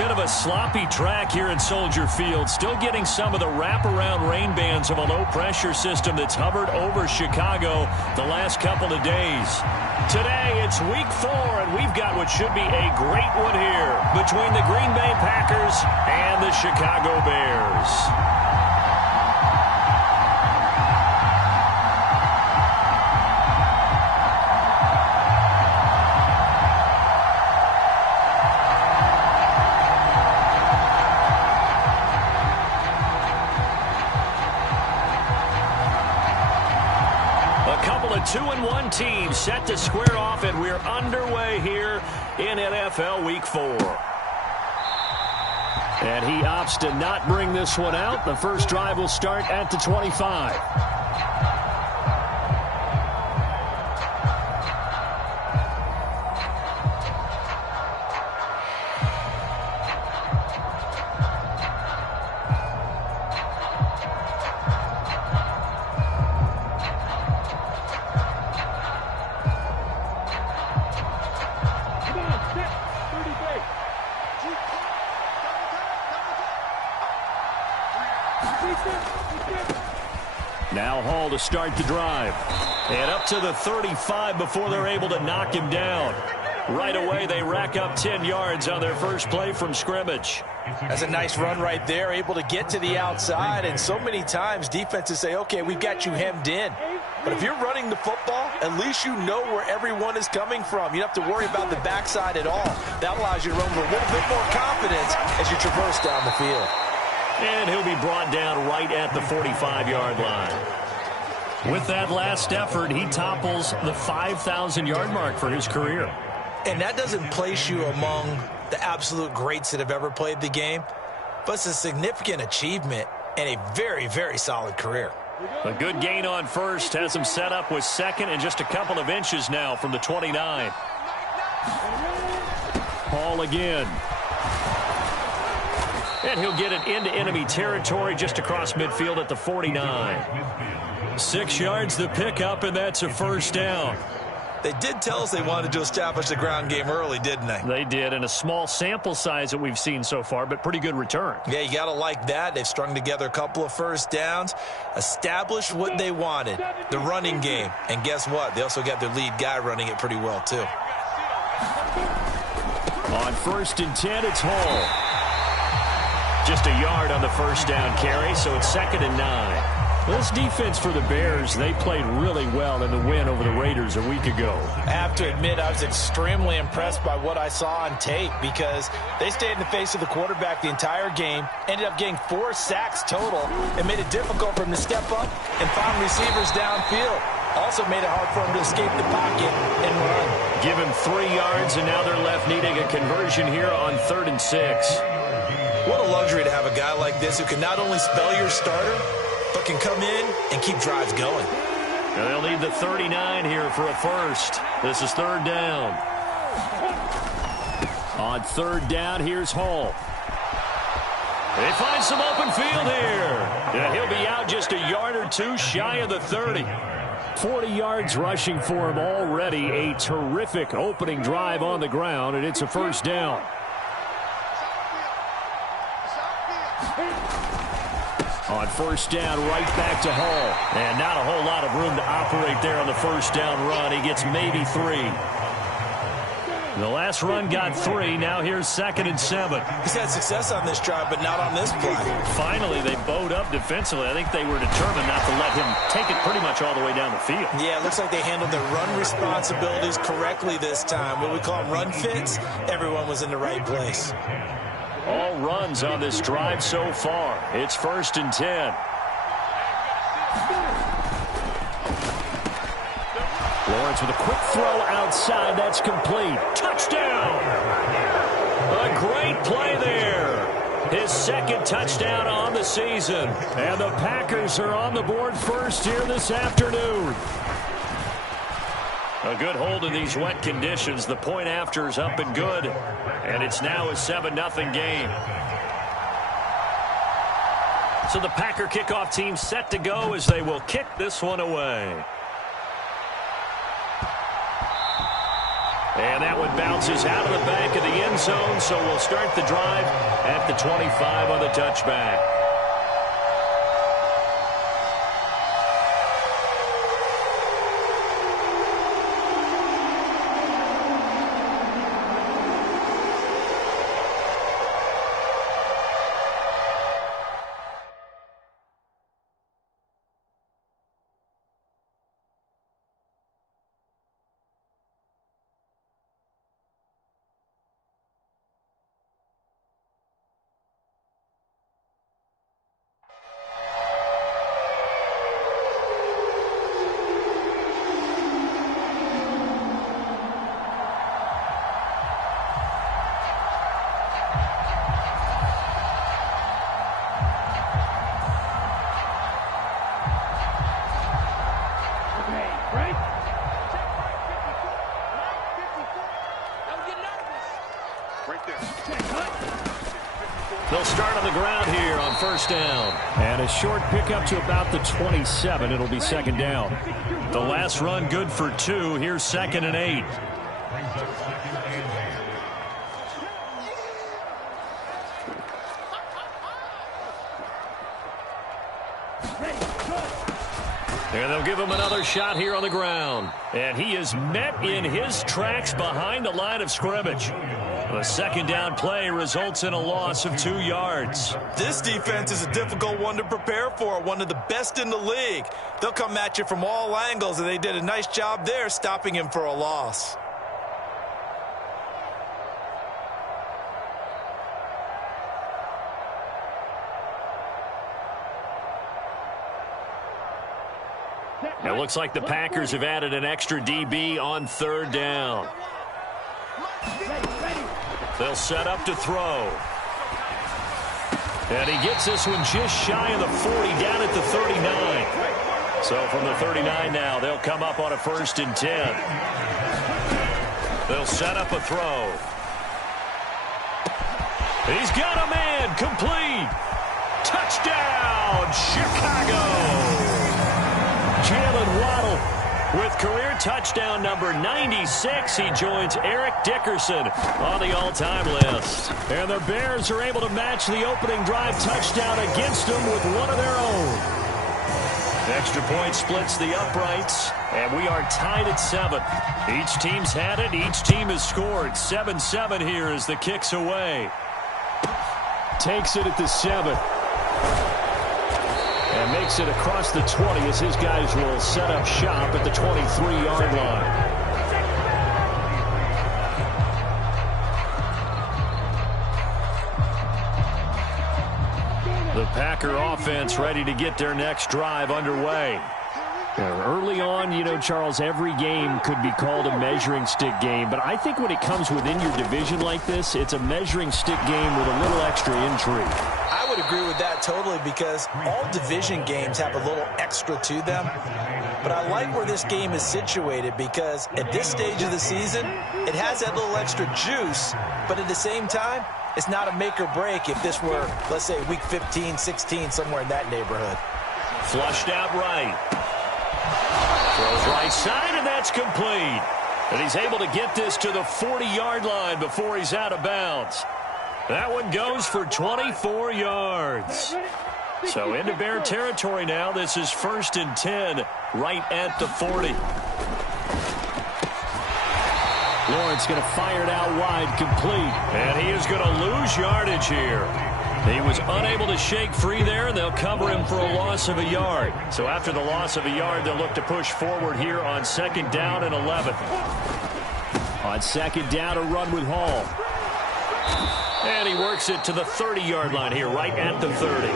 bit of a sloppy track here in Soldier Field. Still getting some of the wraparound rain bands of a low-pressure system that's hovered over Chicago the last couple of days. Today, it's Week 4, and we've got what should be a great one here between the Green Bay Packers and the Chicago Bears. A 2-1 team set to square off, and we're underway here in NFL Week 4. And he opts to not bring this one out. The first drive will start at the 25. Now Hall to start the drive. And up to the 35 before they're able to knock him down. Right away, they rack up 10 yards on their first play from scrimmage. That's a nice run right there, able to get to the outside. And so many times defenses say, okay, we've got you hemmed in. But if you're running the football, at least you know where everyone is coming from. You don't have to worry about the backside at all. That allows you to run with a little bit more confidence as you traverse down the field. And he'll be brought down right at the 45-yard line. With that last effort, he topples the 5,000-yard mark for his career. And that doesn't place you among the absolute greats that have ever played the game, but it's a significant achievement and a very, very solid career. A good gain on first has him set up with second and just a couple of inches now from the 29. Hall again. And he'll get it into enemy territory just across midfield at the 49. 6 yards the pickup, and that's a first down. They did tell us they wanted to establish the ground game early, didn't they? They did, and a small sample size that we've seen so far, but pretty good return. Yeah, you got to like that. They've strung together a couple of first downs, established what they wanted, the running game. And guess what? They also got their lead guy running it pretty well, too. On 1st and 10, it's Hall. Just a yard on the first down carry, so it's 2nd and 9. This defense for the Bears, they played really well in the win over the Raiders a week ago. I have to admit, I was extremely impressed by what I saw on tape because they stayed in the face of the quarterback the entire game, ended up getting 4 sacks total, and made it difficult for him to step up and find receivers downfield. Also made it hard for him to escape the pocket and run. Give him 3 yards, and now they're left needing a conversion here on 3rd and 6. What a luxury to have a guy like this who can not only spell your starter, but can come in and keep drives going. And they'll need the 39 here for a first. This is 3rd down. On 3rd down, here's Hall. They find some open field here. And he'll be out just a yard or two shy of the 30. 40 yards rushing for him already. A terrific opening drive on the ground, and it's a first down. On 1st down, right back to Hall. And not a whole lot of room to operate there on the first down run. He gets maybe 3. The last run got 3. Now here's 2nd and 7. He's had success on this drive, but not on this play. Finally, they bowed up defensively. I think they were determined not to let him take it pretty much all the way down the field. Yeah, it looks like they handled their run responsibilities correctly this time. What we call them run fits, everyone was in the right place. All runs on this drive so far. It's 1st and 10. Lawrence with a quick throw outside. That's complete. Touchdown! A great play there. His 2nd touchdown on the season. And the Packers are on the board first here this afternoon. A good hold in these wet conditions. The point after is up and good. And it's now a 7-0 game. So the Packer kickoff team set to go as they will kick this one away. And that one bounces out of the back of the end zone, so we'll start the drive at the 25 on the touchback. They'll start on the ground here on first down. And a short pickup to about the 27. It'll be second down. The last run good for 2. Here's 2nd and 8. And they'll give him another shot here on the ground. And he is met in his tracks behind the line of scrimmage. The second down play results in a loss of 2 yards. This defense is a difficult one to prepare for, one of the best in the league. They'll come at you from all angles, and they did a nice job there stopping him for a loss. It looks like the Packers have added an extra DB on third down. They'll set up to throw. And he gets this one just shy of the 40, down at the 39. So from the 39 now, they'll come up on a 1st and 10. They'll set up a throw. He's got a man, complete. Touchdown, Chicago. Jalen Waddle with career touchdown number 96. He joins Eric Dickerson on the all-time list. And the Bears are able to match the opening drive touchdown against them with one of their own. Extra point splits the uprights, and we are tied at 7. Each team's had it. Each team has scored. 7-7 here as the kick's away. Takes it at the 7. And makes it across the 20 as his guys will set up shop at the 23-yard line. The Packer offense ready to get their next drive underway. Early on, you know, Charles, every game could be called a measuring stick game. But I think when it comes within your division like this, it's a measuring stick game with a little extra intrigue. I would agree with that totally, because all division games have a little extra to them. But I like where this game is situated, because at this stage of the season, it has that little extra juice. But at the same time, it's not a make or break if this were, let's say, week 15, 16, somewhere in that neighborhood. Flushed out right. Throws right side, and that's complete. And he's able to get this to the 40-yard line before he's out of bounds. That one goes for 24 yards. So into Bear territory now. This is 1st and 10 right at the 40. Lawrence going to fire it out wide, complete. And he is going to lose yardage here. He was unable to shake free there, and they'll cover him for a loss of a yard. So after the loss of a yard, they'll look to push forward here on 2nd down and 11. On 2nd down, a run with Hall. And he works it to the 30-yard line here, right at the 30.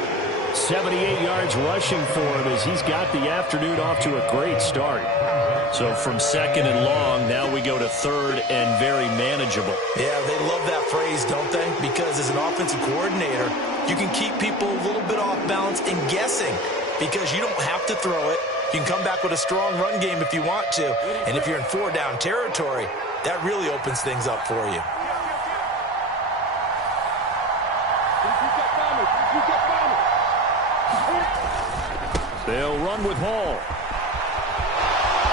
78 yards rushing for him as he's got the afternoon off to a great start. So from 2nd and long, now we go to 3rd and very manageable. Yeah, they love that phrase, don't they? Because as an offensive coordinator, you can keep people a little bit off balance and guessing, because you don't have to throw it. You can come back with a strong run game if you want to. And if you're in 4-down territory, that really opens things up for you. They'll run with Hall.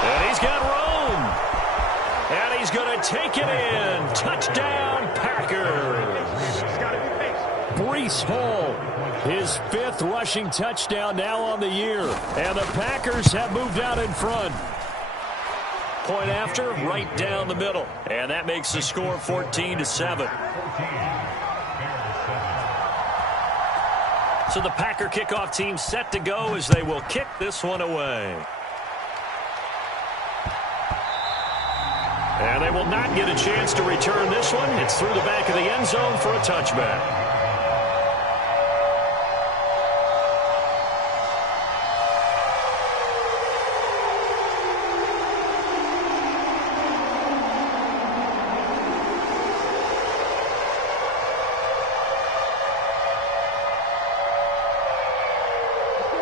And he's got room. And he's going to take it in. Touchdown, Packers. Breece Hall, his 5th rushing touchdown now on the year. And the Packers have moved out in front. Point after, right down the middle. And that makes the score 14-7. So the Packer kickoff team set to go as they will kick this one away. And they will not get a chance to return this one. It's through the back of the end zone for a touchback.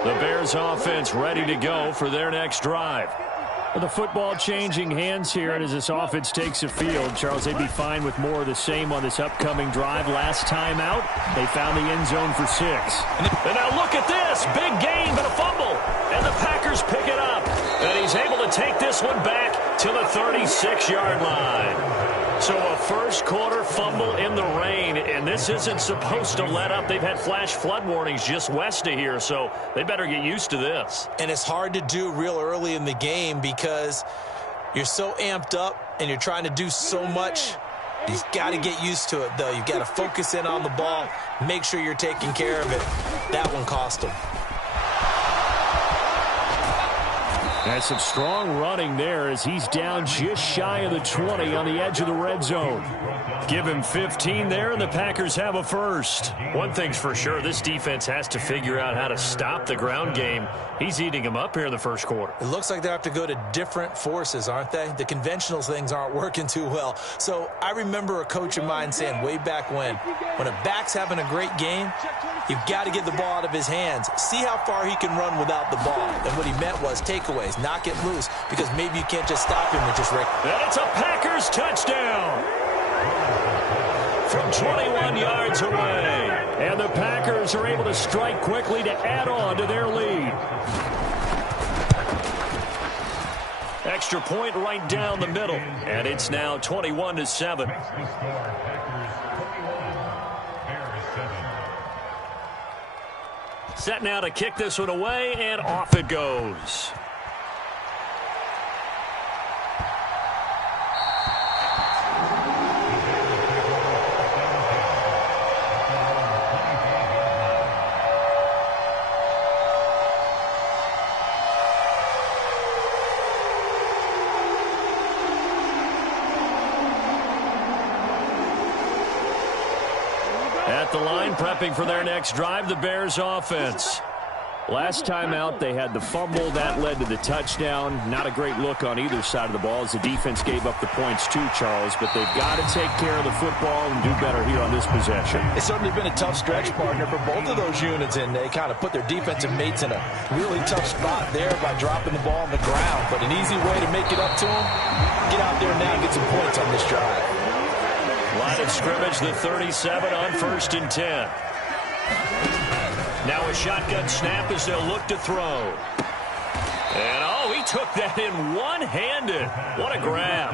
The Bears offense ready to go for their next drive. The football changing hands here, and as this offense takes the field, Charles, they'd be fine with more of the same on this upcoming drive. Last time out, they found the end zone for 6. And now look at this. Big gain, but a fumble. And the Packers pick it up. And he's able to take this one back to the 36-yard line. So a first-quarter fumble in the rain, and this isn't supposed to let up. They've had flash flood warnings just west of here, so they better get used to this. And it's hard to do real early in the game because you're so amped up and you're trying to do so much. You've got to get used to it, though. You've got to focus in on the ball, make sure you're taking care of it. That one cost them. And some strong running there as he's down just shy of the 20 on the edge of the red zone. Give him 15 there, and the Packers have a first. One thing's for sure, this defense has to figure out how to stop the ground game. He's eating them up here in the first quarter. It looks like they have to go to different forces, aren't they? The conventional things aren't working too well. So I remember a coach of mine saying way back when a back's having a great game, you've got to get the ball out of his hands. See how far he can run without the ball. And what he meant was takeaways, knock it loose, because maybe you can't just stop him with just right. And it's a Packers touchdown from 21 yards away. And the Packers are able to strike quickly to add on to their lead. Extra point right down the middle. And it's now 21-7. Set now to kick this one away, and off it goes. At the line, prepping for their next drive, the Bears offense. Last time out, they had the fumble. That led to the touchdown. Not a great look on either side of the ball as the defense gave up the points too, Charles. But they've got to take care of the football and do better here on this possession. It's certainly been a tough stretch, partner, for both of those units, and they kind of put their defensive mates in a really tough spot there by dropping the ball on the ground. But an easy way to make it up to them, get out there now and get some points on this drive. Line of scrimmage, the 37 on 1st and 10. Now a shotgun snap as they'll look to throw. And, oh, he took that in one-handed. What a grab.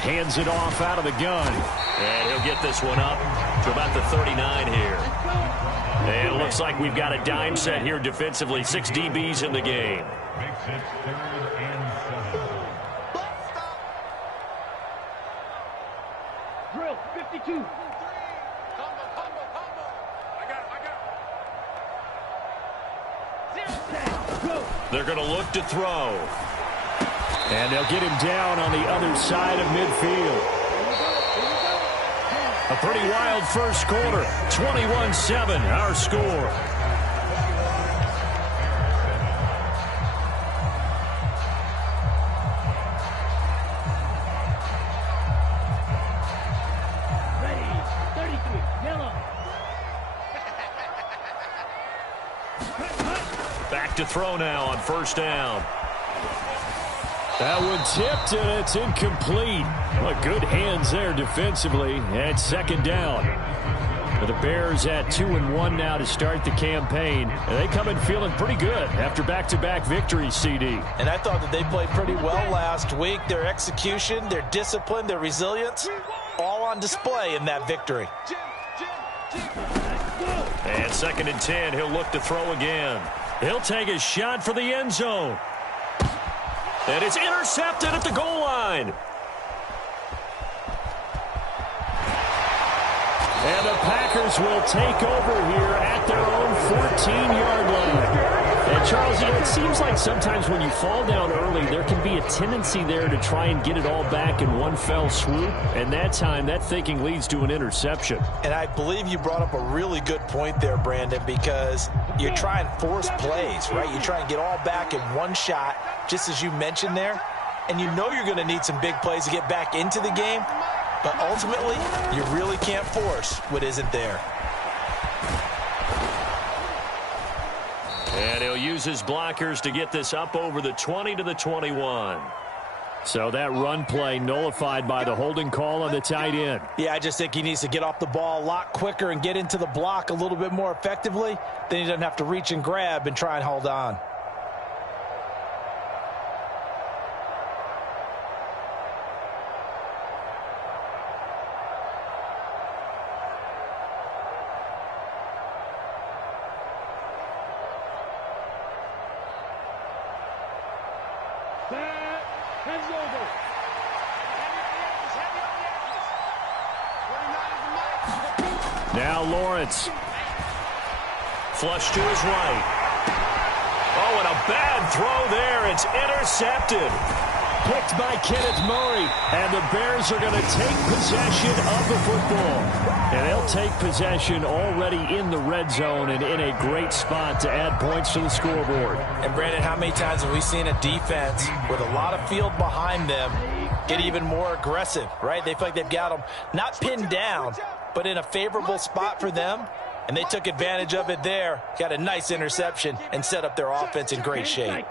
Hands it off out of the gun. And he'll get this one up to about the 39 here. And it looks like we've got a dime set here defensively. 6 DBs in the game. Drill, 52. They're going to look to throw. And they'll get him down on the other side of midfield. A pretty wild first quarter. 21-7, our score. Ready, 33, yellow. Back to throw now on 1st down. That one tipped, and it's incomplete. Well, good hands there defensively. And second down. The Bears at 2-1 now to start the campaign. And they come in feeling pretty good after back-to-back victories, CD. And I thought that they played pretty well last week. Their execution, their discipline, their resilience, all on display in that victory. And 2nd and 10, he'll look to throw again. He'll take a shot for the end zone. And it's intercepted at the goal line. And the Packers will take over here at their own 14-yard line. And, Charles, you know, it seems like sometimes when you fall down early, there can be a tendency there to try and get it all back in one fell swoop. And that time, that thinking leads to an interception. And I believe you brought up a really good point there, Brandon, because you try and force plays, right? You try and get all back in one shot, just as you mentioned there. And you know you're going to need some big plays to get back into the game. But ultimately, you really can't force what isn't there. And he'll use his blockers to get this up over the 20 to the 21. So that run play nullified by the holding call on the tight end. Yeah, I just think he needs to get off the ball a lot quicker and get into the block a little bit more effectively. Then he doesn't have to reach and grab and try and hold on. Now Lawrence. Flush to his right. Oh, and a bad throw there. It's intercepted. Picked by Kenneth Murray. And the Bears are going to take possession of the football. And they'll take possession already in the red zone and in a great spot to add points to the scoreboard. And, Brandon, how many times have we seen a defense with a lot of field behind them get even more aggressive, right? They feel like they've got them not pinned down, but in a favorable spot for them. And they took advantage of it there. Got a nice interception and set up their offense in great shape.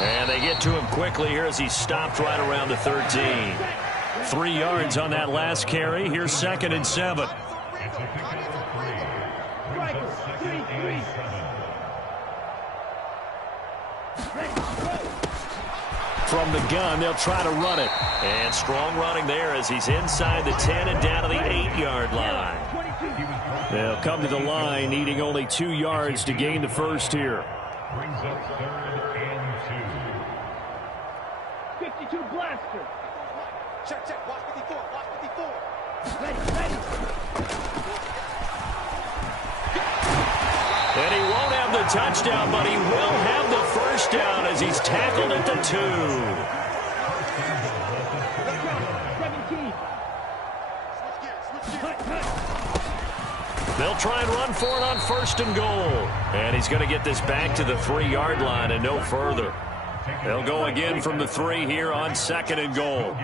And they get to him quickly here as he stopped right around the 13. 3 yards on that last carry. Here's 2nd and 7. From the gun, they'll try to run it. And strong running there as he's inside the 10 and down to the 8-yard line. They'll come to the line, needing only 2 yards to gain the first here. Brings up 3rd and 2. 52 blaster. Check. Watch 54. Ready. And he won't have the touchdown, but he will have the first down as he's tackled at the 2. 17. They'll try and run for it on 1st and goal. And he's going to get this back to the 3-yard line and no further. They'll go again from the 3 here on 2nd and goal.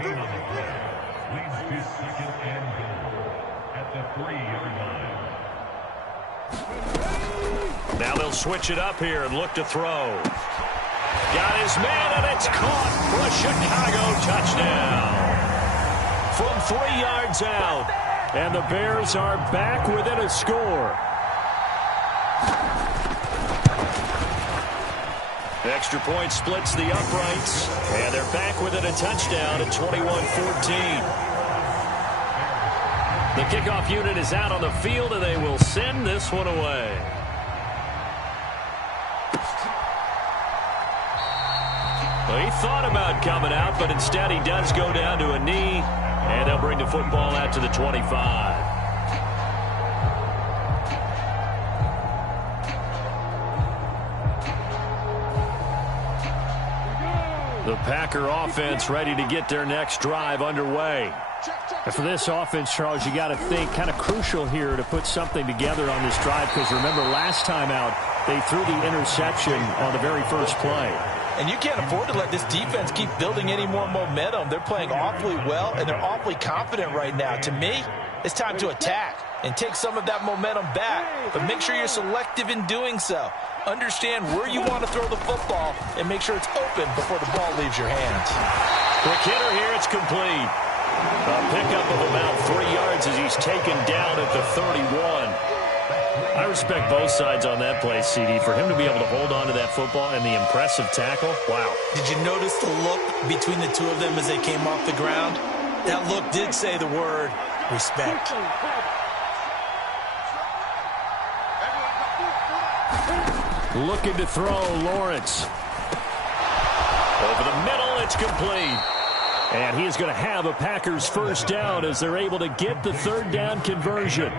Now they'll switch it up here and look to throw. Got his man, and it's caught for a Chicago touchdown. From 3 yards out. And the Bears are back within a score. The extra point splits the uprights. And they're back within a touchdown at 21-14. The kickoff unit is out on the field, and they will send this one away. Well, he thought about coming out, but instead he does go down to a knee, and they'll bring the football out to the 25. The Packer offense ready to get their next drive underway. And for this offense, Charles, you got to think kind of crucial here to put something together on this drive, because remember last time out they threw the interception on the very first play. And you can't afford to let this defense keep building any more momentum. They're playing awfully well, and they're awfully confident right now. To me, it's time to attack. and take some of that momentum back. But make sure you're selective in doing so. Understand where you want to throw the football and make sure it's open before the ball leaves your hands. Quick hitter here, it's complete. A pickup of about 3 yards as he's taken down at the 31. I respect both sides on that play, CD. For him to be able to hold on to that football and the impressive tackle, wow. Did you notice the look between the two of them as they came off the ground? That look did say the word respect. Looking to throw, Lawrence. Over the middle, it's complete. And he is going to have a Packers first down as they're able to get the third down conversion.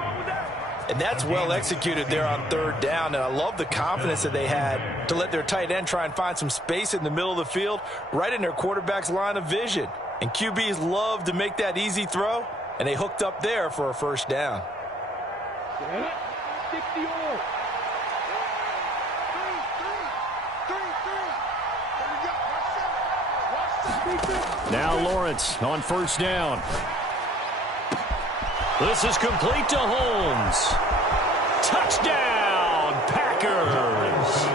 And that's well executed there on third down. And I love the confidence that they had to let their tight end try and find some space in the middle of the field, right in their quarterback's line of vision. And QBs love to make that easy throw, and they hooked up there for a first down. Now Lawrence on first down. This is complete to Holmes. Touchdown, Packers.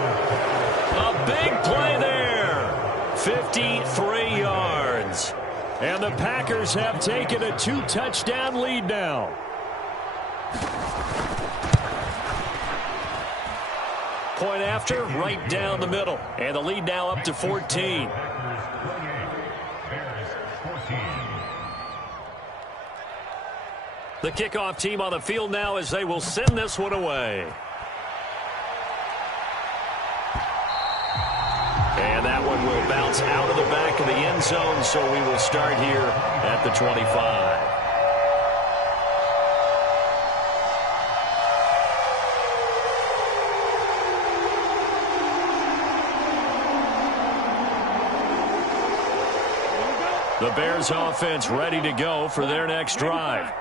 A big play there. 53 yards. And the Packers have taken a 2-touchdown lead now. Point after, right down the middle. And the lead now up to 14. The kickoff team on the field now as they will send this one away. And that one will bounce out of the back of the end zone, so we will start here at the 25. The Bears offense ready to go for their next drive.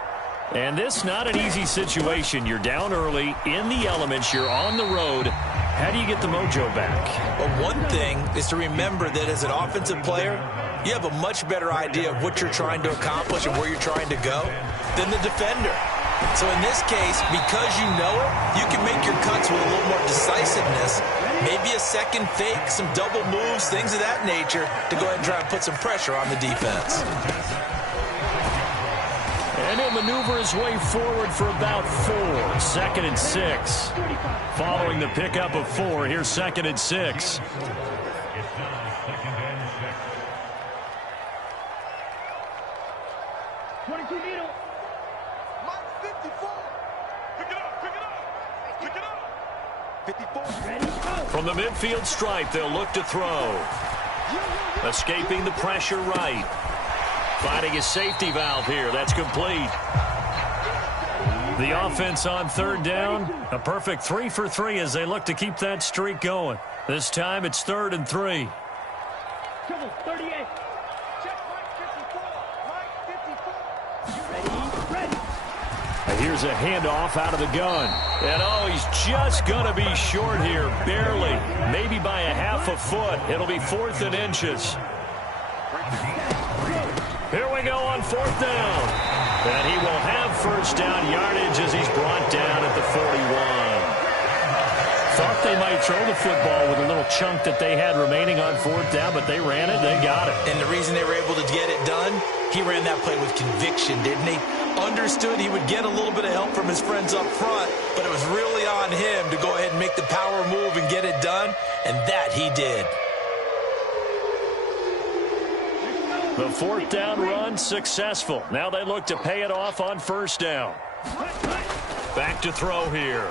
And this not an easy situation. You're down early, in the elements, you're on the road. How do you get the mojo back? Well, one thing is to remember that as an offensive player, you have a much better idea of what you're trying to accomplish and where you're trying to go than the defender. So in this case, because you know it, you can make your cuts with a little more decisiveness, maybe a second fake, some double moves, things of that nature, to go ahead and try and put some pressure on the defense. And he'll maneuver his way forward for about 4. 2nd and 6. Following the pickup of 4, here's 2nd and 6. From the midfield stripe, they'll look to throw. Escaping the pressure right. Finding a safety valve here. That's complete. The offense on third down. A perfect 3 for 3 as they look to keep that streak going. This time it's 3rd and 3. Here's a handoff out of the gun. And oh, he's just going to be short here. Barely. Maybe by a half a foot. It'll be 4th and inches. Here we go on 4th down. And he will have first down yardage as he's brought down at the 41. Thought they might throw the football with a little chunk that they had remaining on 4th down, but they ran it, they got it. And the reason they were able to get it done, he ran that play with conviction, didn't he? Understood he would get a little bit of help from his friends up front, but it was really on him to go ahead and make the power move and get it done, and that he did. The 4th down run successful. Now they look to pay it off on first down. Back to throw here.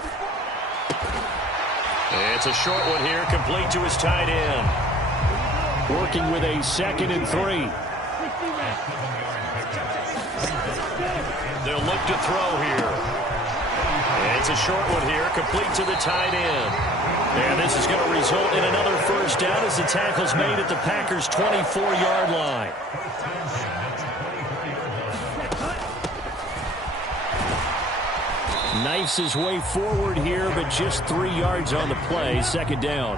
It's a short one here, complete to his tight end. Working with a 2nd and 3. They'll look to throw here. It's a short one here, complete to the tight end. And this is going to result in another first down as the tackle's made at the Packers' 24-yard line. Knifes his way forward here, but just 3 yards on the play. 2nd down.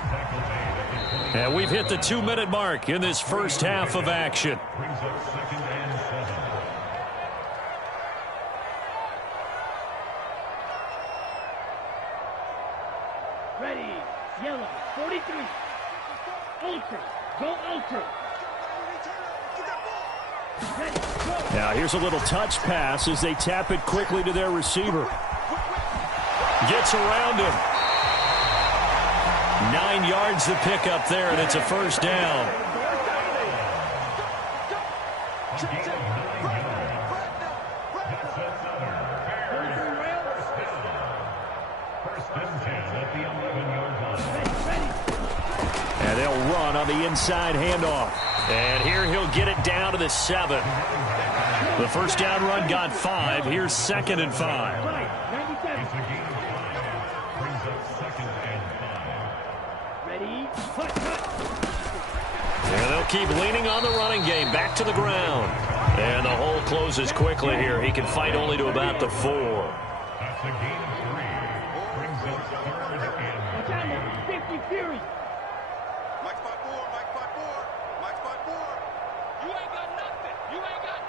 And we've hit the 2-minute mark in this first half of action. Ready. Yellow. 43. Ultra. Go ultra. Ready. Go. Now here's a little touch pass as they tap it quickly to their receiver. Gets around him. 9 yards to pick up there, and it's a first down. And they'll run on the inside handoff. And here he'll get it down to the 7. The first down run got 5. Here's 2nd and 5. And they'll keep leaning on the running game. Back to the ground. And the hole closes quickly here. He can fight only to about the 4. That's a gain of 3. Brings up 3rd and 5. 50 Fury. Mike spot 4, Mike spot 4, Mike spot 4. You ain't got nothing. You ain't got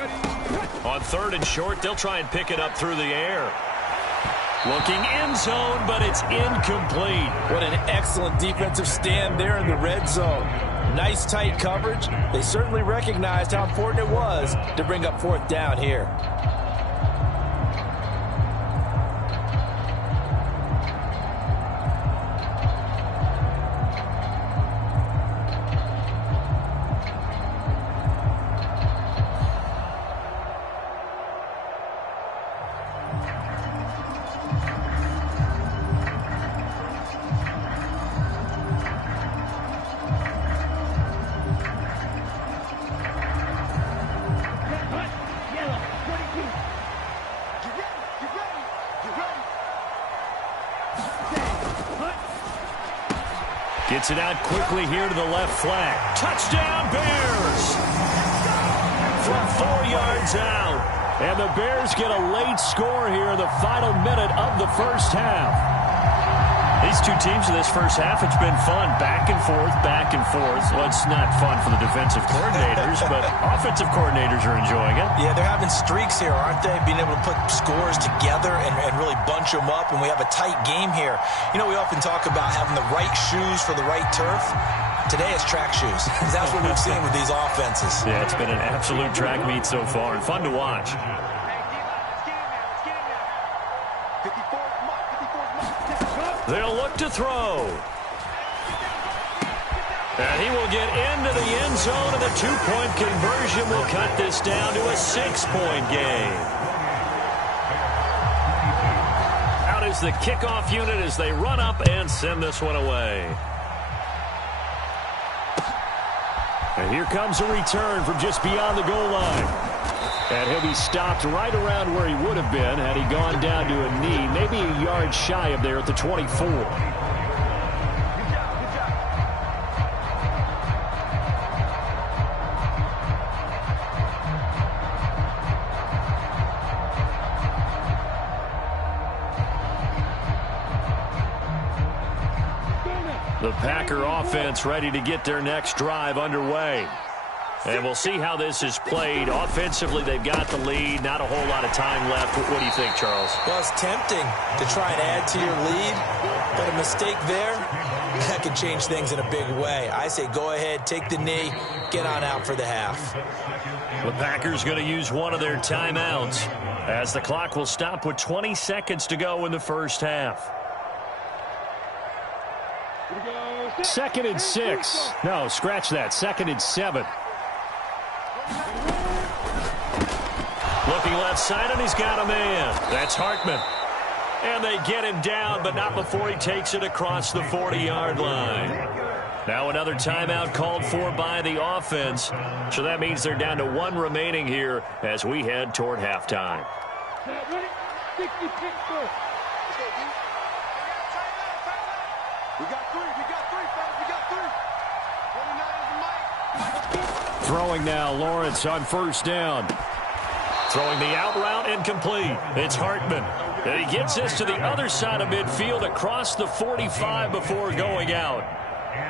nothing. On 3rd and short, they'll try and pick it up through the air. Looking end zone, but it's incomplete. What an excellent defensive stand there in the red zone. Nice tight coverage. They certainly recognized how important it was to bring up 4th down here. Gets it out quickly here to the left flank. Touchdown, Bears! From 4 yards out. And the Bears get a late score here in the final minute of the first half. These two teams in this first half, it's been fun. Back and forth, back and forth. Well, it's not fun for the defensive coordinators, but offensive coordinators are enjoying it. Yeah, they're having streaks here, aren't they? Being able to put scores together and really bunch them up, and we have a tight game here. You know, we often talk about having the right shoes for the right turf. Today it's track shoes, because that's what we've seen with these offenses. Yeah, it's been an absolute track meet so far, and fun to watch. They'll look to throw. And he will get into the end zone, and the 2-point conversion will cut this down to a 6-point game. Out is the kickoff unit as they run up and send this one away. And here comes a return from just beyond the goal line. And he'll be stopped right around where he would have been had he gone down to a knee, maybe a yard shy of there at the 24. The Packer offense ready to get their next drive underway. And we'll see how this is played. Offensively, they've got the lead. Not a whole lot of time left. What do you think, Charles? Well, it's tempting to try and add to your lead, but a mistake there, that could change things in a big way. I say go ahead, take the knee, get on out for the half. The Packers going to use one of their timeouts as the clock will stop with 20 seconds to go in the first half. 2nd and 6. No, scratch that. 2nd and 7. Looking left side, and he's got a man. That's Hartman. And they get him down, but not before he takes it across the 40-yard line. Now another timeout called for by the offense. So that means they're down to 1 remaining here as we head toward halftime. Throwing now, Lawrence on first down. Throwing the out route incomplete. It's Hartman. And he gets this to the other side of midfield across the 45 before going out.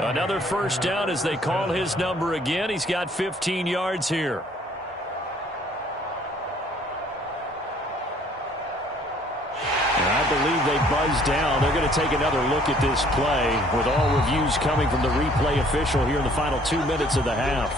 Another first down as they call his number again. He's got 15 yards here. I believe they buzzed down. They're going to take another look at this play with all reviews coming from the replay official here in the final 2 minutes of the half.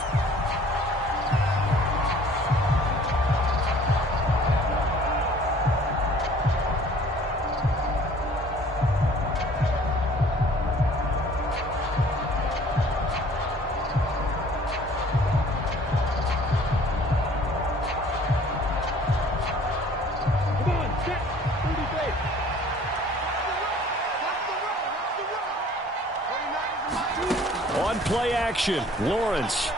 On play action, Lawrence.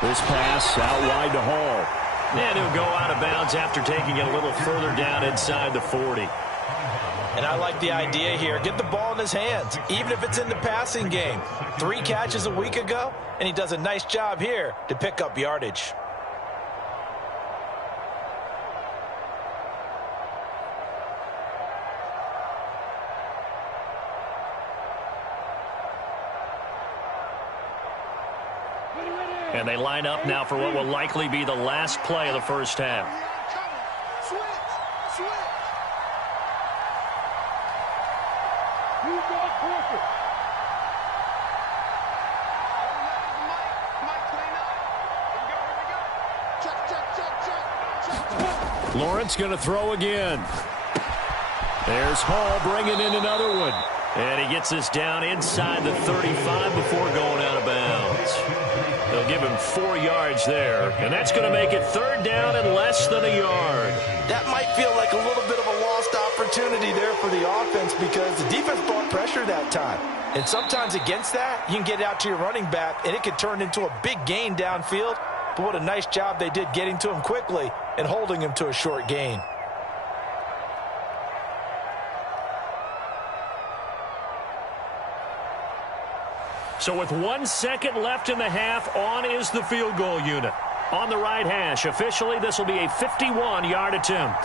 This pass out wide to Hall. And he'll go out of bounds after taking it a little further down inside the 40. And I like the idea here. Get the ball in his hands, even if it's in the passing game. 3 catches a week ago, and he does a nice job here to pick up yardage. And they line up now for what will likely be the last play of the first half. Lawrence going to throw again. There's Hall bringing in another one. And he gets this down inside the 35 before going out of bounds. They'll give him 4 yards there. And that's going to make it 3rd down and less than a yard. That might feel like a little bit of a lost opportunity there for the offense because the defense brought pressure that time. And sometimes against that, you can get out to your running back, and it could turn into a big gain downfield. But what a nice job they did getting to him quickly and holding him to a short gain. So with 1 second left in the half, on is the field goal unit. On the right hash, officially this will be a 51-yard attempt.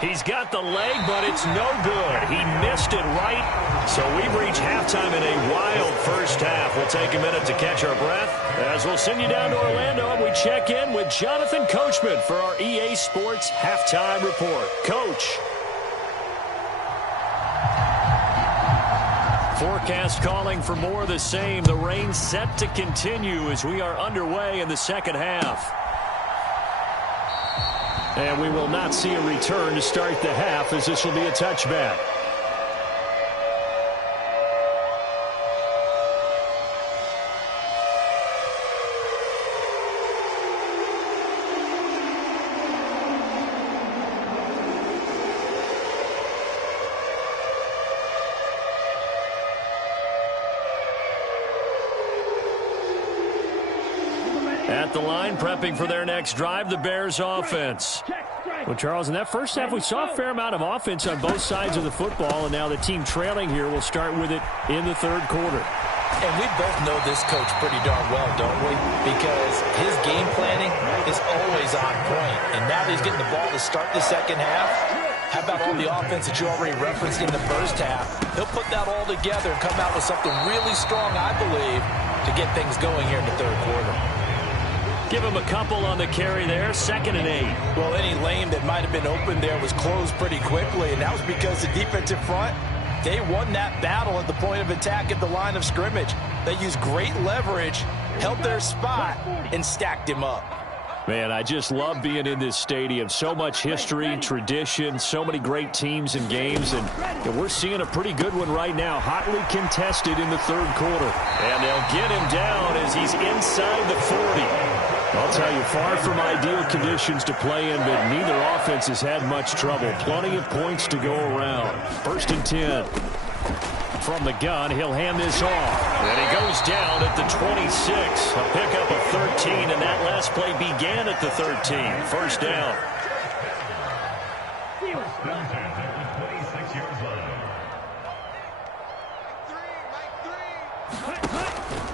He's got the leg, but it's no good. He missed it right. So we've reached halftime in a wild first half. We'll take a minute to catch our breath as we'll send you down to Orlando and we check in with Jonathan Coachman for our EA Sports Halftime Report. Coach. Forecast calling for more of the same. The rain set to continue as we are underway in the second half. And we will not see a return to start the half as this will be a touchback. At the line, prepping for their next drive, the Bears offense. Well, Charles, in that first half, we saw a fair amount of offense on both sides of the football, and now the team trailing here will start with it in the third quarter. And we both know this coach pretty darn well, don't we? Because his game planning is always on point. And now that he's getting the ball to start the second half, how about all the offense that you already referenced in the first half? He'll put that all together and come out with something really strong, I believe, to get things going here in the third quarter. Give him a couple on the carry there, 2nd and 8. Well, any lane that might have been open there was closed pretty quickly, and that was because the defensive front, they won that battle at the point of attack at the line of scrimmage. They used great leverage, held their spot, and stacked him up. Man, I just love being in this stadium. So much history, tradition, so many great teams and games, and we're seeing a pretty good one right now, hotly contested in the third quarter. And they'll get him down as he's inside the 40. I'll tell you, far from ideal conditions to play in, but neither offense has had much trouble. Plenty of points to go around. 1st and 10. From the gun, he'll hand this off. And he goes down at the 26. A pickup of 13, and that last play began at the 13. 1st down.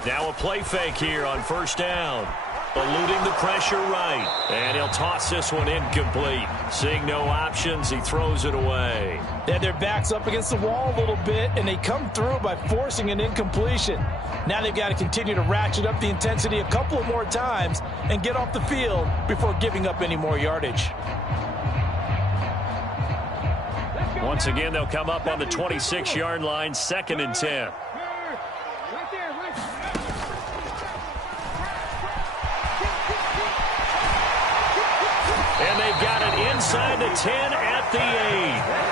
Now a play fake here on 1st down. Eluding the pressure right. And he'll toss this one incomplete. Seeing no options, he throws it away. Yeah, their back's up against the wall a little bit, and they come through by forcing an incompletion. Now they've got to continue to ratchet up the intensity a couple of more times and get off the field before giving up any more yardage. Once again, they'll come up on the 26-yard line, 2nd and 10. And they've got it inside the 10 at the 8.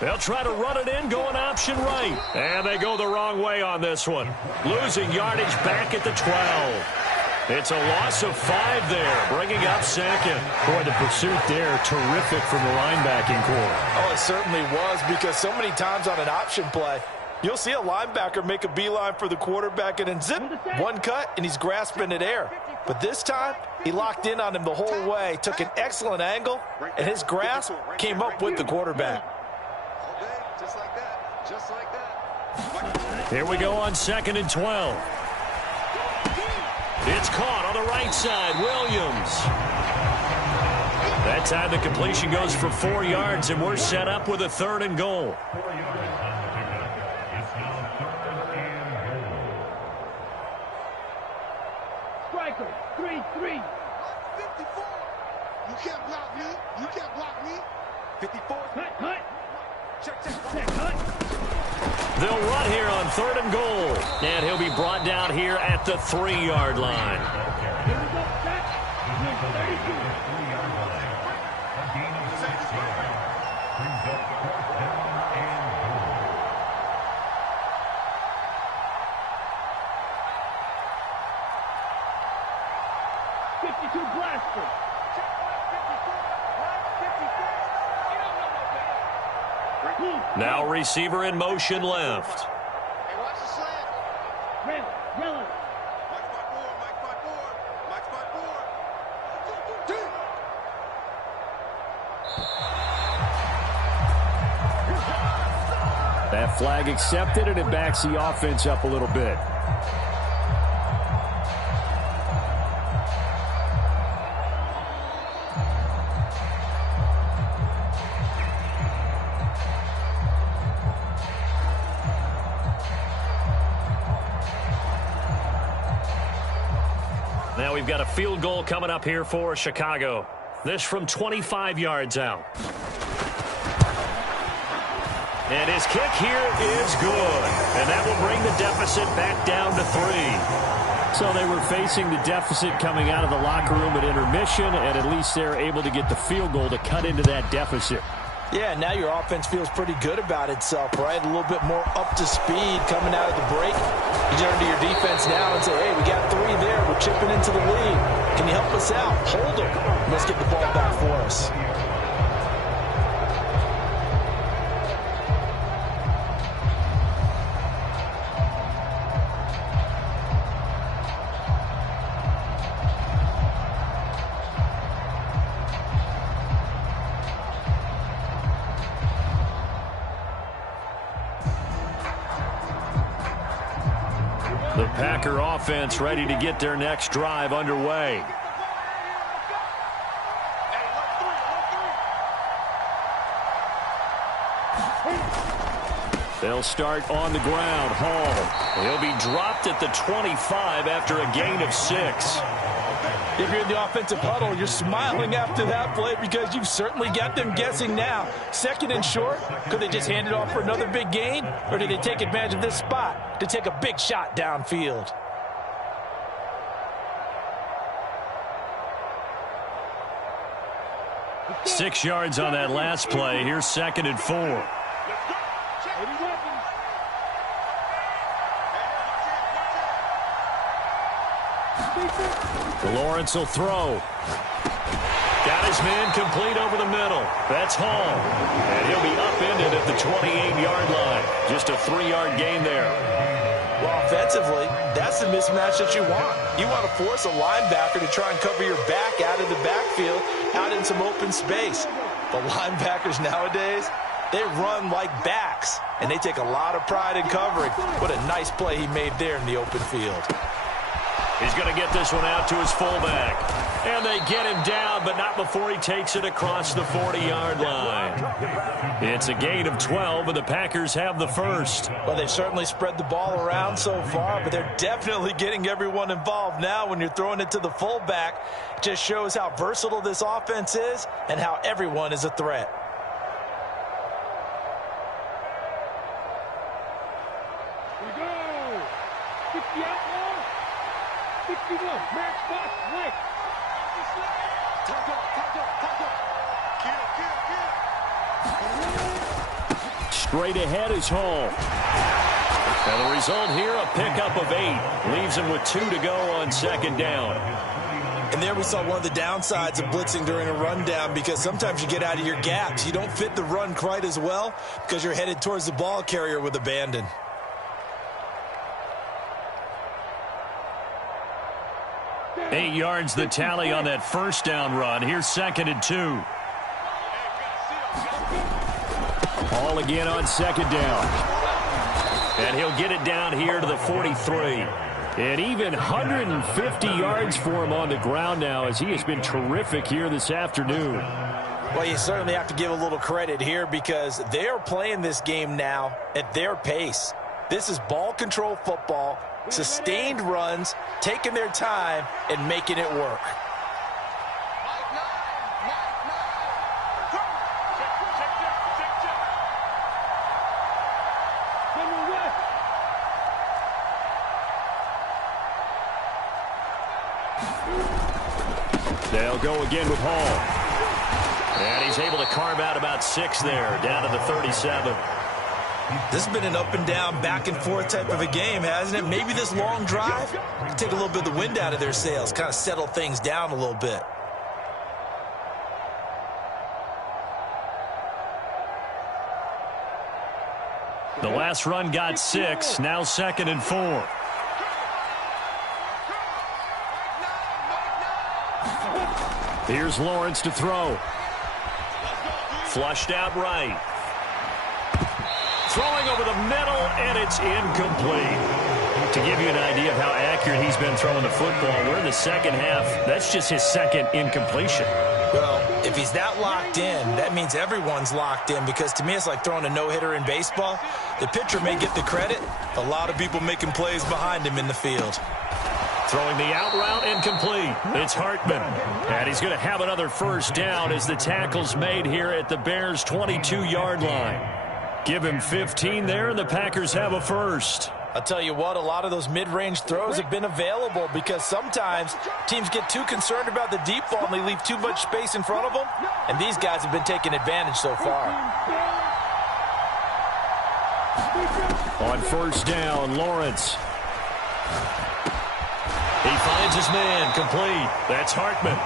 They'll try to run it in, going option right. And they go the wrong way on this one. Losing yardage back at the 12. It's a loss of 5 there, bringing up 2nd. Boy, the pursuit there, terrific from the linebacking core. Oh, it certainly was, because so many times on an option play, you'll see a linebacker make a beeline for the quarterback and then zip, one cut, and he's grasping at air. But this time, he locked in on him the whole way, took an excellent angle, and his grasp came up with the quarterback. Just like that. Just like that. Here we go on 2nd and 12. It's caught on the right side. Williams. That time the completion goes for 4 yards, and we're set up with a 3rd and goal. 4 yards on the pickup. It's now 3rd and goal. Striker, 3-3. 54. You can't block me. You can't block me. 54. Hut. Check. They'll run here on 3rd and goal. And he'll be brought down here at the 3-yard line. Here we go, set. 32. 3-yard line. A gain of 6 yards. Brings up 4th down and goal. Blaster. Now receiver in motion left. Hey, watch the slant. Yellow. Mike spot 4. Mike spot 4. Mike spot 4. That flag accepted, and it backs the offense up a little bit. Now we've got a field goal coming up here for Chicago. This from 25 yards out. And his kick here is good. And that will bring the deficit back down to 3. So they were facing the deficit coming out of the locker room at intermission, and at least they're able to get the field goal to cut into that deficit. Yeah, now your offense feels pretty good about itself, right? A little bit more up to speed coming out of the break. You turn to your defense now and say, hey, we got 3 there. We're chipping into the lead. Can you help us out? Hold them. Let's get the ball back for us. The Packer offense ready to get their next drive underway. They'll start on the ground. Hall. He'll be dropped at the 25 after a gain of 6. If you're in the offensive huddle, you're smiling after that play because you've certainly got them guessing now. 2nd and short, could they just hand it off for another big gain? Or did they take advantage of this spot to take a big shot downfield? Six yards on that last play. Here's 2nd and 4. Lawrence will throw. Got his man complete over the middle. That's Hall. And he'll be upended at the 28-yard line. Just a 3-yard gain there. Well, offensively, that's the mismatch that you want. You want to force a linebacker to try and cover your back out of the backfield, out in some open space. But linebackers nowadays, they run like backs, and they take a lot of pride in covering. What a nice play he made there in the open field. He's going to get this one out to his fullback. And they get him down, but not before he takes it across the 40-yard line. It's a gain of 12, and the Packers have the first. Well, they've certainly spread the ball around so far, but they're definitely getting everyone involved now when you're throwing it to the fullback. It just shows how versatile this offense is and how everyone is a threat. We go. 50 out more. 51. Match box right. Straight ahead is Hall. And the result here, a pickup of 8. Leaves him with 2 to go on second down. And there we saw one of the downsides of blitzing during a rundown, because sometimes you get out of your gaps. You don't fit the run quite as well because you're headed towards the ball carrier with abandon. Eight yards the tally on that first down run. Here's 2nd and 2. Hall again on second down. And he'll get it down here to the 43. And even 150 yards for him on the ground now, as he has been terrific here this afternoon. Well, you certainly have to give a little credit here, because they are playing this game now at their pace. This is ball control football, sustained runs, taking their time, and making it work. They'll go again with Hall. And he's able to carve out about 6 there, down to the 37. This has been an up and down, back and forth type of a game, hasn't it? Maybe this long drive can take a little bit of the wind out of their sails, kind of settle things down a little bit. The last run got 6, now 2nd and 4. Here's Lawrence to throw. Flushed out right. Throwing over the middle, and it's incomplete. To give you an idea of how accurate he's been throwing the football, we're in the second half. That's just his 2nd incompletion. Well, if he's that locked in, that means everyone's locked in, because to me it's like throwing a no-hitter in baseball. The pitcher may get the credit, a lot of people making plays behind him in the field. Throwing the out route, incomplete. It's Hartman. And he's going to have another first down as the tackle's made here at the Bears' 22-yard line. Give him 15 there, and the Packers have a first. I'll tell you what, a lot of those mid-range throws have been available, because sometimes teams get too concerned about the deep ball and they leave too much space in front of them, and these guys have been taking advantage so far. On first down, Lawrence. He finds his man, complete. That's Hartman.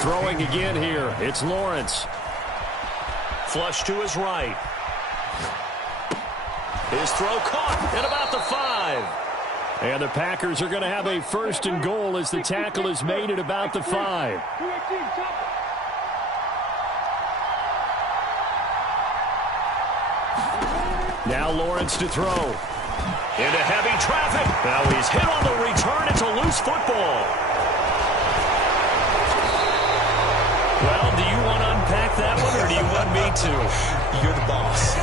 Throwing again here. It's Lawrence. Flush to his right. His throw caught at about the 5. And the Packers are going to have a first and goal as the tackle is made at about the 5. Now Lawrence to throw. Into heavy traffic. Now he's hit on the return. It's a loose football. Well, do you want to unpack that one, or do you want me to? You're the boss.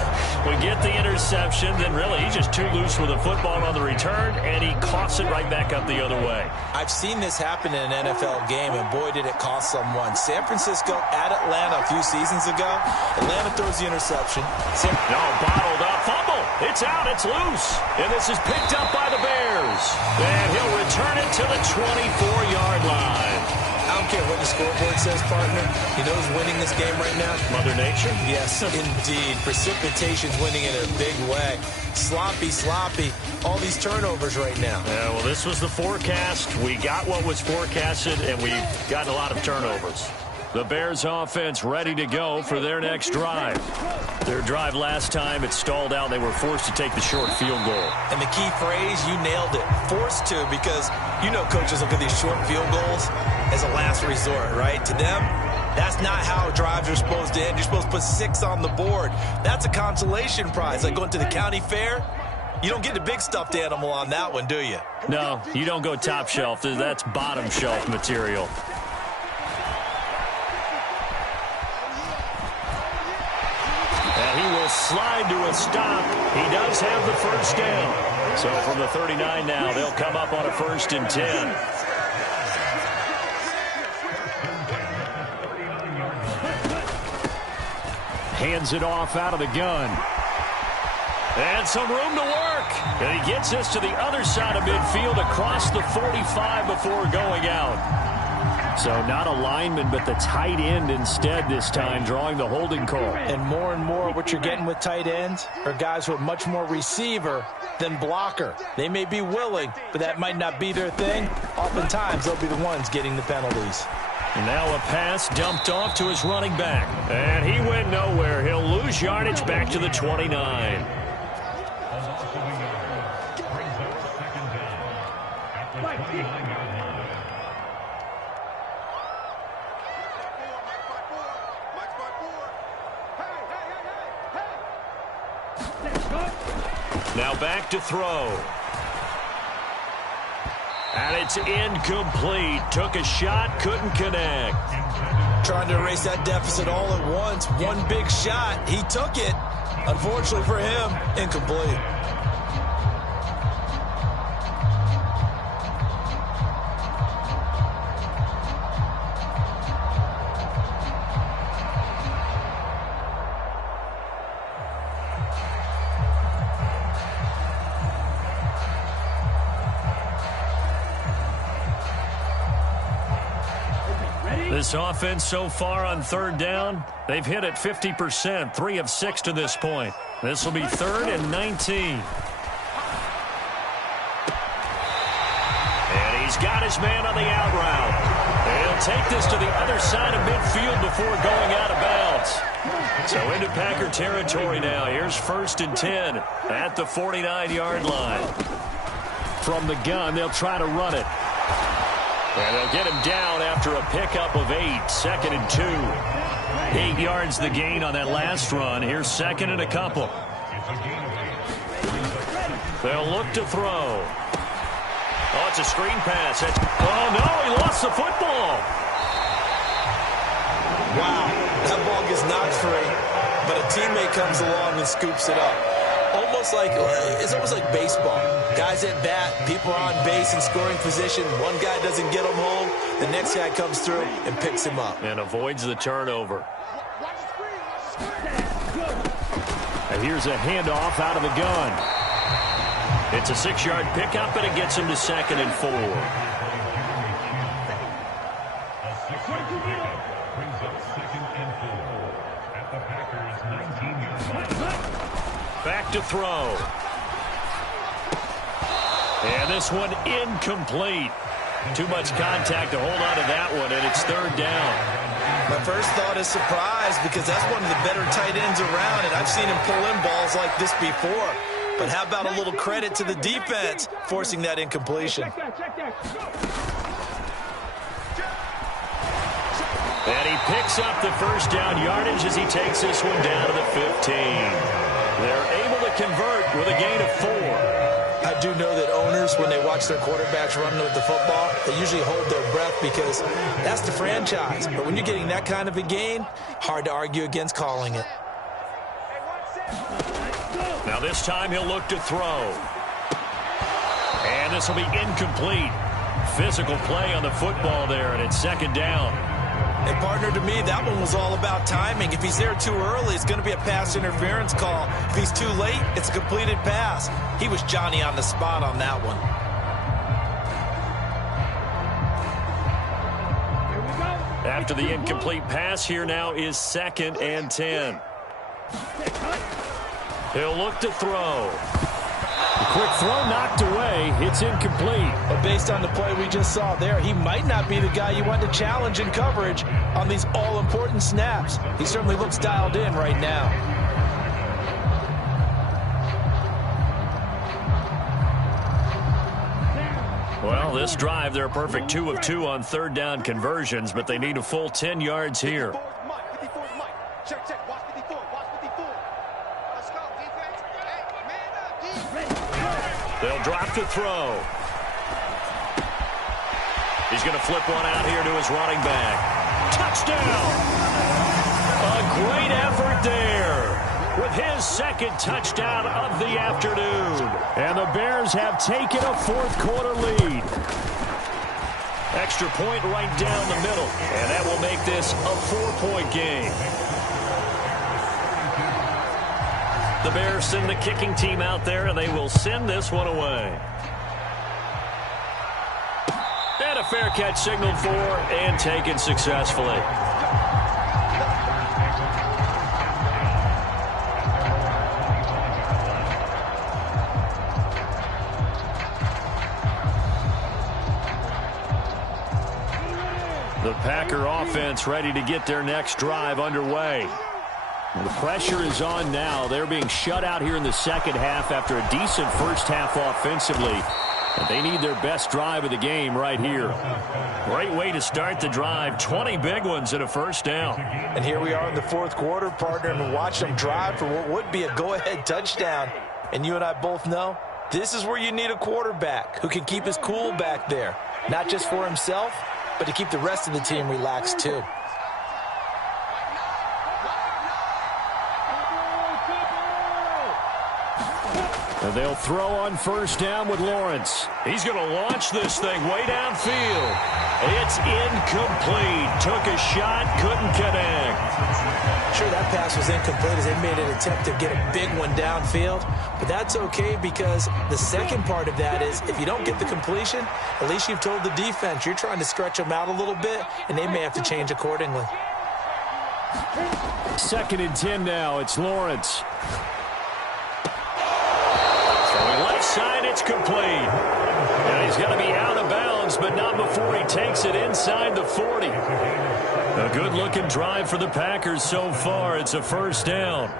We get the interception, then really he's just too loose with the football on the return, and he coughs it right back up the other way. I've seen this happen in an NFL game, and boy, did it cost someone. San Francisco at Atlanta a few seasons ago. Atlanta throws the interception. No, bottled up. Fumble. It's out. It's loose. And this is picked up by the Bears. And he'll return it to the 24-yard line. I'm don't care what the scoreboard says, partner. You know who's winning this game right now? Mother Nature? Yes, indeed. Precipitation's winning in a big way. Sloppy, all these turnovers right now. Yeah, well, this was the forecast. We got what was forecasted, and we've gotten a lot of turnovers. The Bears offense ready to go for their next drive. Their drive last time, it stalled out. They were forced to take the short field goal. And the key phrase, you nailed it. Forced to, because you know coaches look at these short field goals as a last resort, right? To them, that's not how drives are supposed to end. You're supposed to put 6 on the board. That's a consolation prize. Like going to the county fair, you don't get the big stuffed animal on that one, do you? No, you don't go top shelf. That's bottom shelf material. And he will slide to a stop. He does have the first down. So from the 39 now, they'll come up on a 1st and 10. Hands it off out of the gun. And some room to work. And he gets this to the other side of midfield across the 45 before going out. So not a lineman, but the tight end instead this time, drawing the holding call. And more what you're getting with tight ends are guys who are much more receiver than blocker. They may be willing, but that might not be their thing. Oftentimes, they'll be the ones getting the penalties. And now a pass dumped off to his running back. And he went nowhere. He'll lose yardage back to the 29. Now back to throw. And it's incomplete. Took a shot, couldn't connect. Trying to erase that deficit all at once. One big shot. He took it. Unfortunately for him, incomplete. This offense so far on 3rd down, they've hit it 50%, 3 of 6 to this point. This will be 3rd and 19. And he's got his man on the out route. And he'll take this to the other side of midfield before going out of bounds. So into Packer territory now. Here's 1st and 10 at the 49-yard line. From the gun, they'll try to run it. And they'll get him down after a pickup of 8, 2nd and 2. 8 yards the gain on that last run. Here's 2nd and a couple. They'll look to throw. Oh, it's a screen pass. Oh, no, he lost the football. Wow, that ball gets knocked free, but a teammate comes along and scoops it up. It's almost like baseball. Guys at bat, people are on base in scoring position. One guy doesn't get him home. The next guy comes through and picks him up. And avoids the turnover. And here's a handoff out of the gun. It's a 6-yard pickup, and it gets him to 2nd and 4. Brings up 2nd and 4 at the Packers' 19-yard line. Back to throw. And this one incomplete. Too much contact to hold on to that one, and it's 3rd down. My first thought is surprise, because that's one of the better tight ends around, and I've seen him pull in balls like this before. But how about a little credit to the defense forcing that incompletion? And he picks up the 1st down yardage as he takes this one down to the 15. They're able to convert with a gain of 4. I do know that owners, when they watch their quarterbacks running with the football, they usually hold their breath because that's the franchise. But when you're getting that kind of a gain, hard to argue against calling it. Now this time he'll look to throw. And this will be incomplete. Physical play on the football there, and it's 2nd down. And partner, to me, that one was all about timing. If he's there too early, it's going to be a pass interference call. If he's too late, it's a completed pass. He was Johnny on the spot on that one. after the incomplete pass. Here now is 2nd and 10. He'll look to throw. The quick throw knocked away. It's incomplete. But based on the play we just saw there, he might not be the guy you want to challenge in coverage on these all-important snaps. He certainly looks dialed in right now. Well, this drive, they're a perfect 2 of 2 on 3rd down conversions, but they need a full 10 yards here. Check, check. Watch 54. Watch 54. Let's go, defense. Hey, man up, They'll drop to throw. He's going to flip one out here to his running back. Touchdown! A great effort there with his 2nd touchdown of the afternoon. And the Bears have taken a 4th quarter lead. Extra point right down the middle, and that will make this a 4-point game. The Bears send the kicking team out there, and they will send this one away. And a fair catch signaled for and taken successfully. The Packer offense ready to get their next drive underway. The pressure is on now. They're being shut out here in the 2nd half after a decent first half offensively. And they need their best drive of the game right here. Great way to start the drive. 20 big ones and a 1st down. And here we are in the 4th quarter, partner, and watch them drive for what would be a go-ahead touchdown. And you and I both know this is where you need a quarterback who can keep his cool back there. Not just for himself, but to keep the rest of the team relaxed too. And they'll throw on 1st down with Lawrence. He's going to launch this thing way downfield. It's incomplete. Took a shot, couldn't connect. Sure, that pass was incomplete as they made an attempt to get a big one downfield. But that's okay because the second part of that is if you don't get the completion, at least you've told the defense you're trying to stretch them out a little bit, and they may have to change accordingly. 2nd and 10 now. It's Lawrence. Side, it's complete. And he's going to be out of bounds, but not before he takes it inside the 40. A good-looking drive for the Packers so far. It's a 1st down.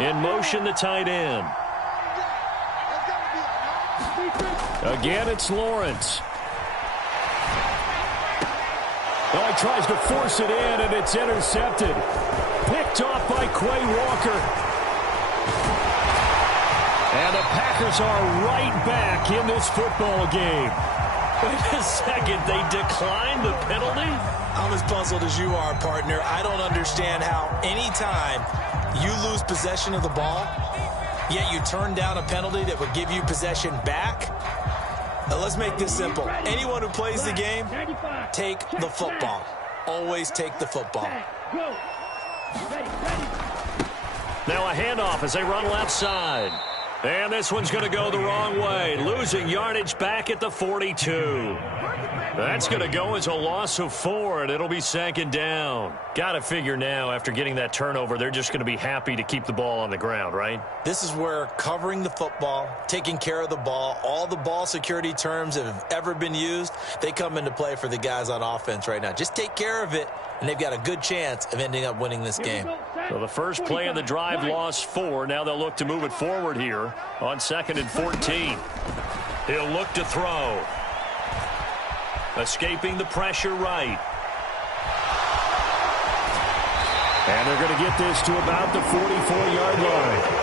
In motion, the tight end. Again, it's Lawrence. Oh, he tries to force it in, and it's intercepted. Picked off by Quay Walker. And the Packers are right back in this football game. Wait a second, they declined the penalty? I'm as puzzled as you are, partner. I don't understand how any time you lose possession of the ball, yet you turn down a penalty that would give you possession back. Now let's make this simple. Anyone who plays the game, take the football. Always take the football. Now a handoff as they run left side. And this one's going to go the wrong way. Losing yardage back at the 42. That's going to go as a loss of 4, and it'll be 2nd down. Got to figure now, after getting that turnover, they're just going to be happy to keep the ball on the ground, right? This is where covering the football, taking care of the ball, all the ball security terms that have ever been used, they come into play for the guys on offense right now. Just take care of it, and they've got a good chance of ending up winning this game. So the first play of the drive lost 4. Now they'll look to move it forward here on 2nd and 14. He'll look to throw. Escaping the pressure right. And they're going to get this to about the 44-yard line.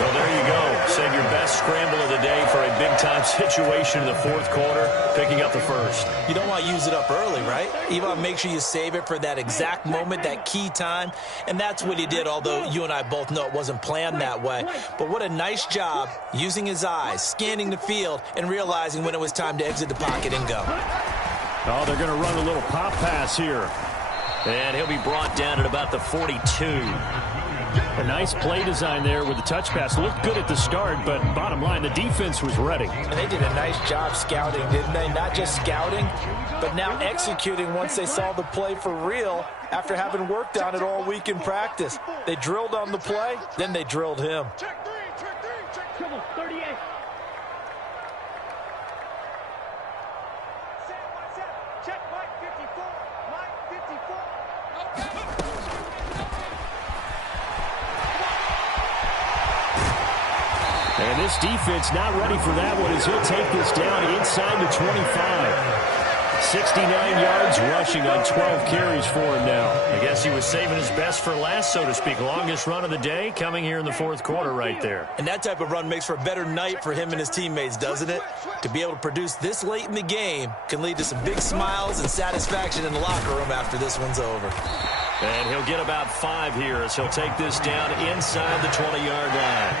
Well, there you go. Save your best scramble of the day for a big-time situation in the 4th quarter, picking up the 1st. You don't want to use it up early, right? You want to make sure you save it for that exact moment, that key time. And that's what he did, although you and I both know it wasn't planned that way. But what a nice job using his eyes, scanning the field, and realizing when it was time to exit the pocket and go. Oh, they're going to run a little pop pass here. And he'll be brought down at about the 42. A nice play design there with the touch pass. Looked good at the start, but bottom line, the defense was ready. And they did a nice job scouting, didn't they? Not just scouting, but now executing once they saw the play for real after having worked on it all week in practice. They drilled on the play, then they drilled him. Check 38. Check Mike 54. Mike 54. And this defense not ready for that one as he'll take this down inside the 25. 69 yards rushing on 12 carries for him now. I guess he was saving his best for last, so to speak. Longest run of the day coming here in the fourth quarter right there. And that type of run makes for a better night for him and his teammates, doesn't it? To be able to produce this late in the game can lead to some big smiles and satisfaction in the locker room after this one's over. And he'll get about 5 here as he'll take this down inside the 20-yard line.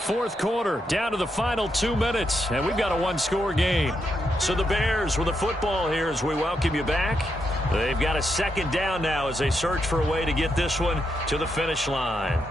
Fourth quarter, down to the final 2 minutes, and we've got a one-score game. So the Bears with the football here as we welcome you back. They've got a second down now as they search for a way to get this one to the finish line.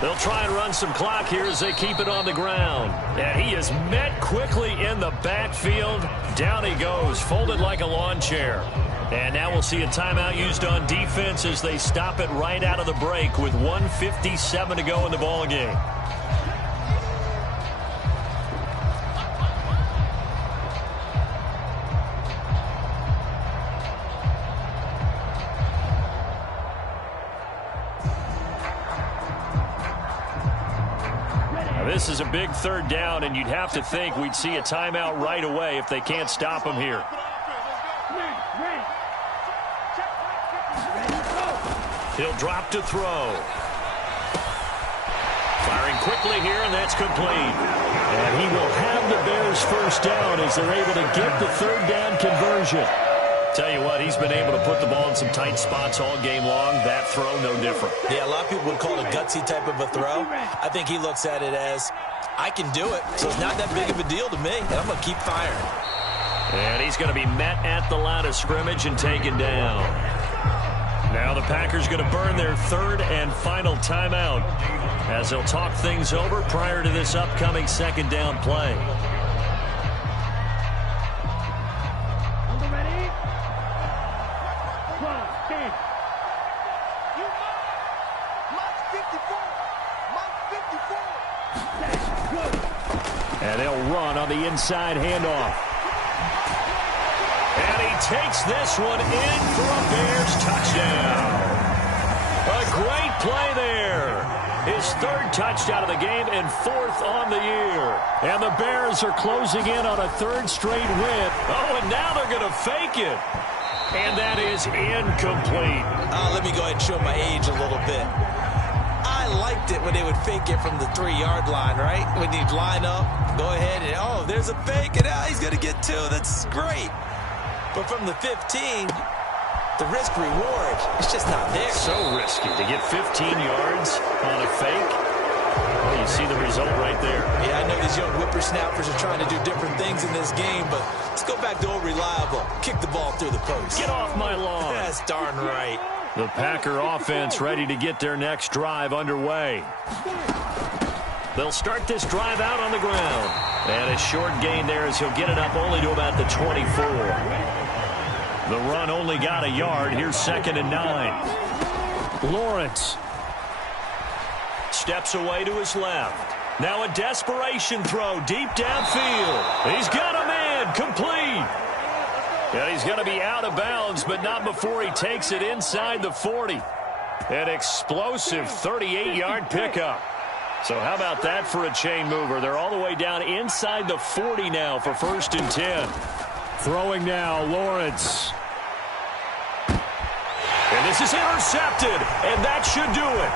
They'll try and run some clock here as they keep it on the ground. And he is met quickly in the backfield. Down he goes, folded like a lawn chair. And now we'll see a timeout used on defense as they stop it right out of the break with 1:57 to go in the ball game. This is a big third down, and you'd have to think we'd see a timeout right away if they can't stop him here. He'll drop to throw. Firing quickly here, and that's complete. And he will have the Bears first down as they're able to get the third down conversion. Tell you what, he's been able to put the ball in some tight spots all game long. That throw, no different. Yeah, a lot of people would call it a gutsy type of a throw. I think he looks at it as, I can do it, so it's not that big of a deal to me, and I'm going to keep firing. And he's going to be met at the line of scrimmage and taken down. Now the Packers going to burn their third and final timeout as they'll talk things over prior to this upcoming second down play. And they'll run on the inside handoff. And he takes this one in for a Bears touchdown. A great play there. His third touchdown of the game and fourth on the year. And the Bears are closing in on a third straight win. Oh, and now they're going to fake it. And that is incomplete. Let me go ahead and show my age a little bit. I liked it when they would fake it from the 3-yard line, right? When you'd line up, go ahead and, oh, there's a fake, and he's going to get 2. That's great. But from the 15, the risk-reward, it's just not there. So risky to get 15 yards on a fake. Well, you see the result right there. Yeah, I know these young whippersnappers are trying to do different things in this game, but let's go back to old reliable. Kick the ball through the post. Get off my lawn. That's darn right. The Packer offense ready to get their next drive underway. They'll start this drive out on the ground. And a short gain there as he'll get it up only to about the 24. The run only got a yard. Here's 2nd and 9. Lawrence steps away to his left. Now a desperation throw deep downfield. He's got a man. Complete. And he's going to be out of bounds, but not before he takes it inside the 40. An explosive 38-yard pickup. So how about that for a chain mover? They're all the way down inside the 40 now for 1st and 10. Throwing now, Lawrence. And this is intercepted, and that should do it.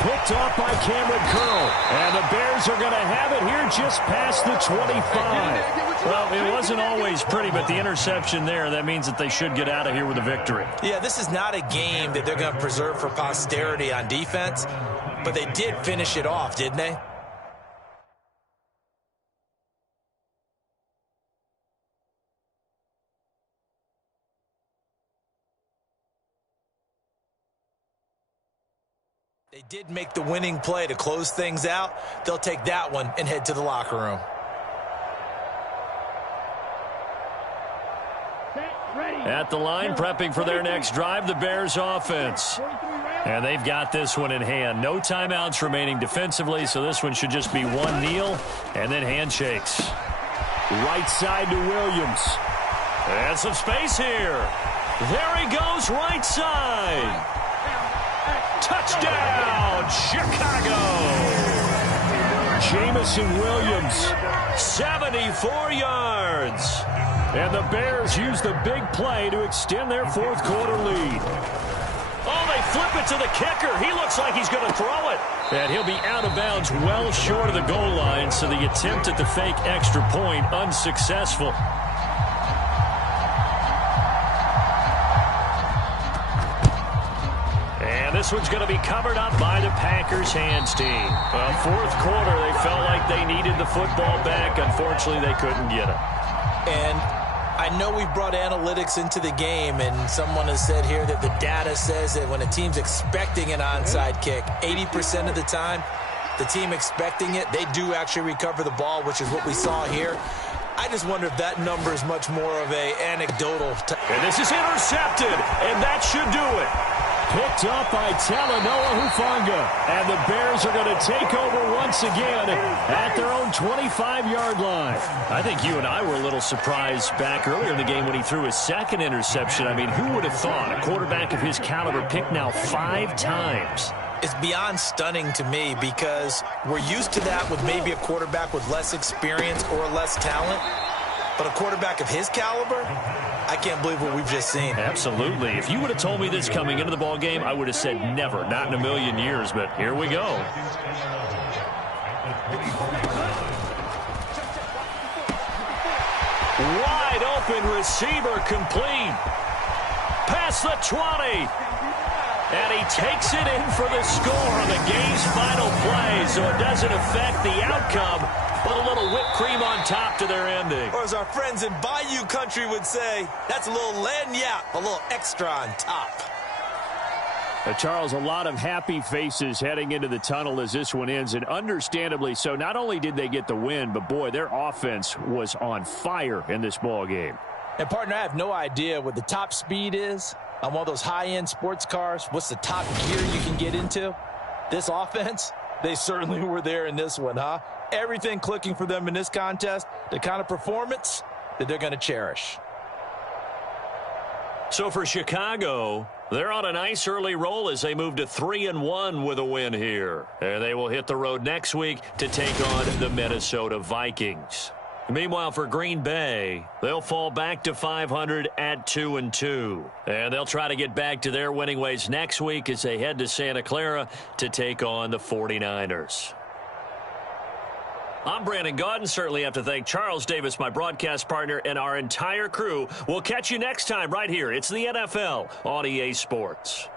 Picked off by Cameron Curl. And the Bears are going to have it here just past the 25. Well, it wasn't always pretty, but the interception there, that means that they should get out of here with a victory. Yeah, this is not a game that they're going to preserve for posterity on defense, but they did finish it off, didn't they? They did make the winning play to close things out. They'll take that one and head to the locker room. At the line, prepping for their next drive, the Bears offense. And they've got this one in hand. No timeouts remaining defensively, so this one should just be one kneel and then handshakes. Right side to Williams. And some space here. There he goes, right side. Touchdown, Chicago! Jamison Williams, 74 yards. And the Bears use the big play to extend their fourth quarter lead. Oh, they flip it to the kicker. He looks like he's going to throw it. And he'll be out of bounds well short of the goal line, so the attempt at the fake extra point unsuccessful. This one's going to be covered up by the Packers hands team. Well, fourth quarter, they felt like they needed the football back. Unfortunately, they couldn't get it. And I know we brought analytics into the game, and someone has said here that the data says that when a team's expecting an onside kick, 80% of the time, the team expecting it, they do actually recover the ball, which is what we saw here. I just wonder if that number is much more of a anecdotal. And this is intercepted, and that should do it. Picked up by Talanoa Hufanga. And the Bears are going to take over once again at their own 25-yard line. I think you and I were a little surprised back earlier in the game when he threw his second interception. I mean, who would have thought a quarterback of his caliber picked now 5 times? It's beyond stunning to me because we're used to that with maybe a quarterback with less experience or less talent. But a quarterback of his caliber, I can't believe what we've just seen. Absolutely. If you would have told me this coming into the ball game, I would have said never, not in a million years. But here we go. Wide open receiver complete. Past the 20. And he takes it in for the score on the game's final play, so it doesn't affect the outcome, but a little whipped cream on top to their ending. Or as our friends in Bayou country would say, that's a little lagniappe, a little extra on top. Charles, a lot of happy faces heading into the tunnel as this one ends, and understandably so. Not only did they get the win, but boy, their offense was on fire in this ball game. And partner, I have no idea what the top speed is on one of those high-end sports cars. What's the top gear you can get into? This offense, they certainly were there in this one, huh? Everything clicking for them in this contest, the kind of performance that they're going to cherish. So for Chicago, they're on a nice early roll as they move to 3-1 with a win here. And they will hit the road next week to take on the Minnesota Vikings. Meanwhile, for Green Bay, they'll fall back to 500 at 2-2. And they'll try to get back to their winning ways next week as they head to Santa Clara to take on the 49ers. I'm Brandon Gaudin. Certainly have to thank Charles Davis, my broadcast partner, and our entire crew. We'll catch you next time right here. It's the NFL on EA Sports.